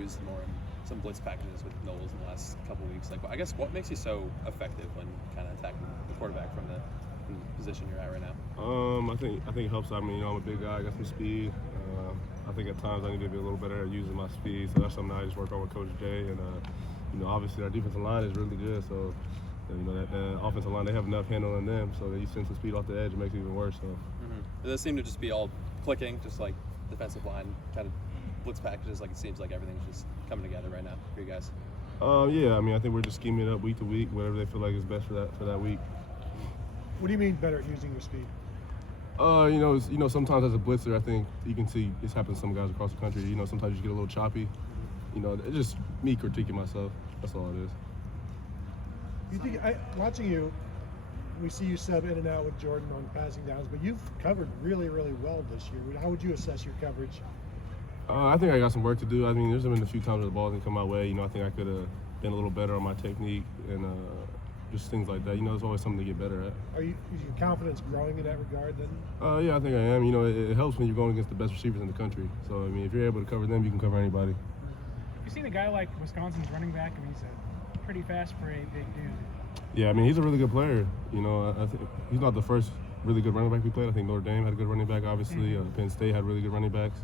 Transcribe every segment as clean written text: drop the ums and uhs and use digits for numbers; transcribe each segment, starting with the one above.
used more in some blitz packages with Knowles in the last couple of weeks. Like, I guess what makes you so effective when kind of attacking the quarterback from the position you're at right now? I think it helps. I mean, I'm a big guy. I got some speed. I think at times I need to be a little better at using my speed. So that's something I just work on with Coach Jay. And obviously our defensive line is really good. So that offensive line, they have enough handle on them. So you send some speed off the edge, it makes it even worse. So Does it seem to just be all clicking, just like defensive line kind of blitz packages? Like, it seems like everything's just coming together right now for you guys. Yeah. I mean, I think we're just scheming it up week to week, whatever they feel like is best for that week. What do you mean better at using your speed? Sometimes as a blitzer, I think you can see it's happened to some guys across the country. Sometimes you get a little choppy. It's just me critiquing myself. That's all it is. You think, watching you, we see you sub in and out with Jordan on passing downs, but you've covered really, really well this year. How would you assess your coverage? I think I got some work to do. I mean, there's been a few times where the ball didn't come my way. I think I could have been a little better on my technique and just things like that. There's always something to get better at. Is your confidence growing in that regard then? Yeah, I think I am. It helps when you're going against the best receivers in the country. So, I mean, if you're able to cover them, you can cover anybody. You've seen a guy like Wisconsin's running back. I mean, he's pretty fast for a big dude. Yeah, I mean, he's a really good player. I think he's not the first really good running back we played. I think Notre Dame had a good running back, obviously. Penn State had really good running backs.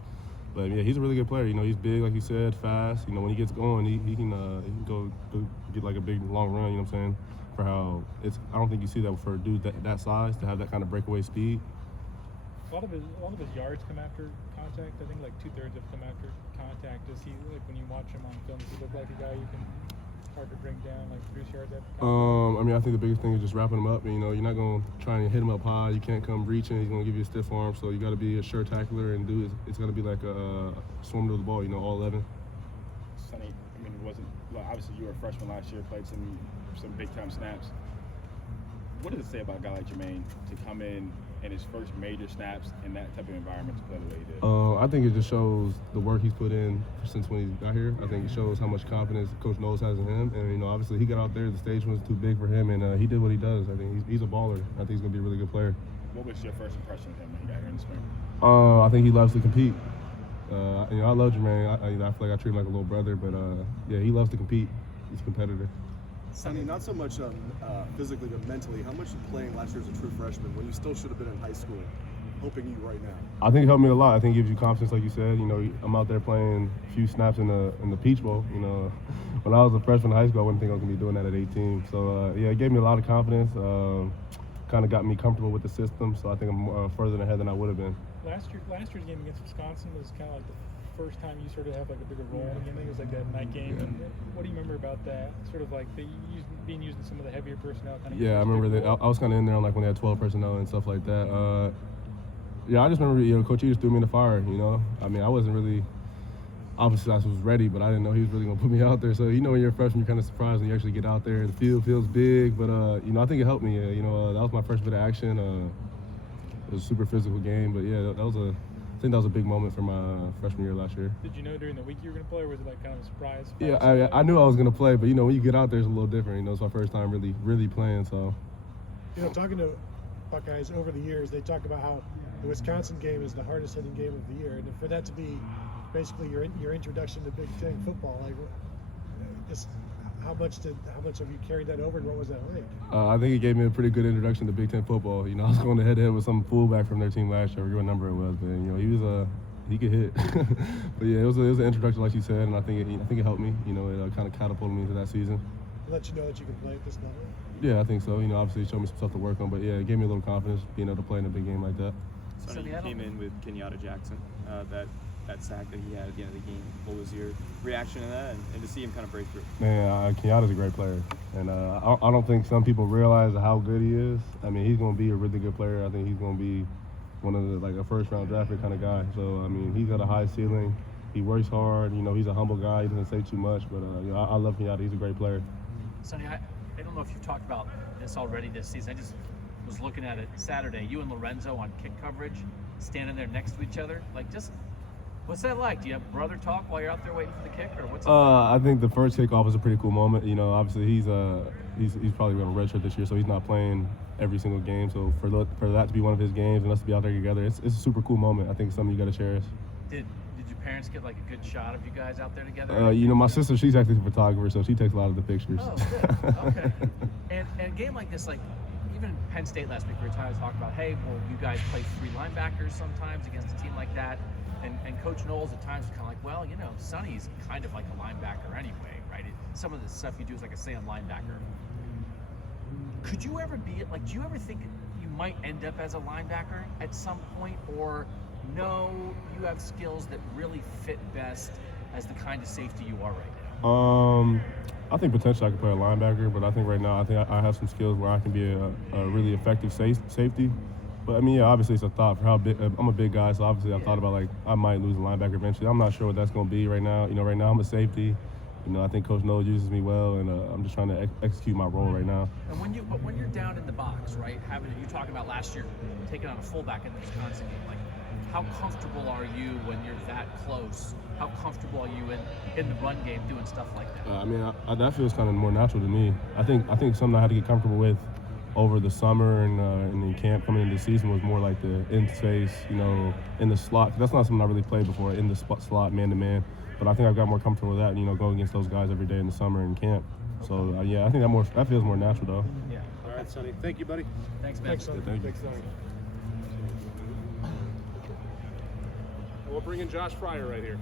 But, yeah, he's a really good player. He's big, like you said, fast. When he gets going, he can go get like a big, long run, you know what I'm saying? For how I don't think you see that for a dude that size to have that kind of breakaway speed. A lot of his yards come after contact. I think like 2/3 have come after contact. Does he, like, when you watch him on film, does he look like a guy you can hard to bring down, like produce yards after contact? I mean, I think the biggest thing is just wrapping him up. You're not going to try and hit him up high. You can't come reaching. He's going to give you a stiff arm. So you got to be a sure tackler and it's going to be like a swim to the ball. All 11. Sonny, I mean, obviously you were a freshman last year, played some big time snaps. What does it say about a guy like Jermaine to come in his first major snaps in that type of environment to play the way he did? I think it just shows the work he's put in since when he got here. I think it shows how much confidence Coach Knowles has in him. And, obviously he got out there, the stage was too big for him, and he did what he does. I think he's a baller. I think he's going to be a really good player. What was your first impression of him when he got here in the spring? I think he loves to compete. I love Jermaine. I feel like I treat him like a little brother, but yeah, he loves to compete. He's a competitor. Sonny, not so much physically, but mentally, how much did playing last year as a true freshman when you still should have been in high school helping you right now? I think it helped me a lot. I think it gives you confidence, like you said. I'm out there playing a few snaps in the Peach Bowl. When I was a freshman in high school, I wouldn't think I was going to be doing that at 18. So, yeah, it gave me a lot of confidence. Kind of got me comfortable with the system, so I think I'm further ahead than I would have been. Last year's game against Wisconsin was kind of like the first time you sort of have like a bigger role in the game. I think it was like that night game. Yeah. What do you remember about that? Sort of like being used in some of the heavier personnel kind of. Yeah, I remember that. I was kind of in there on like when they had 12 personnel and stuff like that. Yeah, I just remember, Coach E just threw me in the fire. I mean, I wasn't really. Obviously, I was ready, but I didn't know he was really going to put me out there. So, when you're a freshman, you're kind of surprised when you actually get out there. The field feels big, but, I think it helped me. That was my first bit of action. It was a super physical game, but, yeah, I think that was a big moment for my freshman year last year. Did you know during the week you were going to play, or was it like kind of a surprise? Yeah, I knew I was going to play, but, when you get out there, it's a little different. It's my first time really playing, so. Talking to Buckeyes over the years, they talk about how the Wisconsin game is the hardest hitting game of the year, and for that to be basically your introduction to Big Ten football, like, just how much have you carried that over, and what was that like? I think it gave me a pretty good introduction to Big Ten football. I was going head to head with some fullback from their team last year. I forget what number it was, but he could hit. But yeah, it was an introduction, like you said, and I think it helped me. It kind of catapulted me into that season. Let you know that you can play at this level. Yeah, I think so. Obviously it showed me some stuff to work on, but yeah, it gave me a little confidence being able to play in a big game like that. Sonny, you came in with Kenyatta Jackson, that sack that he had at the end of the game. What was your reaction to that, and to see him kind of break through? Man, Kenyatta's a great player, and I don't think some people realize how good he is. I mean, he's going to be a really good player. I think he's going to be one of a first-round draft pick kind of guy. So, I mean, he's got a high ceiling. He works hard. He's a humble guy. He doesn't say too much, but I love Kenyatta. He's a great player. Sonny, I don't know if you've talked about this already this season. I just was looking at it Saturday. You and Lorenzo on kick coverage, standing there next to each other. Like, just what's that like? Do you have brother talk while you're out there waiting for the kick, or what's? I think the first kickoff was a pretty cool moment. Obviously he's probably going to redshirt this year, so he's not playing every single game. So for that to be one of his games and us to be out there together, it's a super cool moment. I think it's something you got to cherish. Did you parents get like a good shot of you guys out there together? You know, my sister, she's actually a photographer, so she takes a lot of the pictures. Oh, good. Okay. And a game like this, like even Penn State last week, we were talking about, hey, well, you guys play three linebackers sometimes against a team like that. And Coach Knowles at times was kind of like, well, you know, Sonny's kind of like a linebacker anyway, right? Some of the stuff you do is like a say-on linebacker. Could you ever be like? Do you ever think you might end up as a linebacker at some point, or no, you have skills that really fit best as the kind of safety you are right now? I think potentially I could play a linebacker, but I think right now I think I have some skills where I can be a really effective safety. But I mean, yeah, obviously it's a thought for how big. I'm a big guy, so obviously I've thought about like I might lose a linebacker eventually. I'm not sure what that's going to be right now. You know, right now I'm a safety. You know, I think Coach Knowles uses me well, and I'm just trying to execute my role right now. And when you're down in the box, right? You talking about last year taking on a fullback in the Wisconsin game, like how comfortable are you when you're that close? How comfortable are you in the run game doing stuff like that? I mean, that feels kind of more natural to me. I think something I had to get comfortable with over the summer and in camp coming into the season was more like the in space, you know, in the slot. That's not something I really played before, in the slot, man to man. But I think I got more comfortable with that, you know, going against those guys every day in the summer in camp. So yeah, I think that feels more natural though. Yeah. All right, Sonny. Thank you, buddy. Thanks, man. Thanks, Sonny. Thank you. Thanks, Sonny. We'll bring in Josh Fryer right here.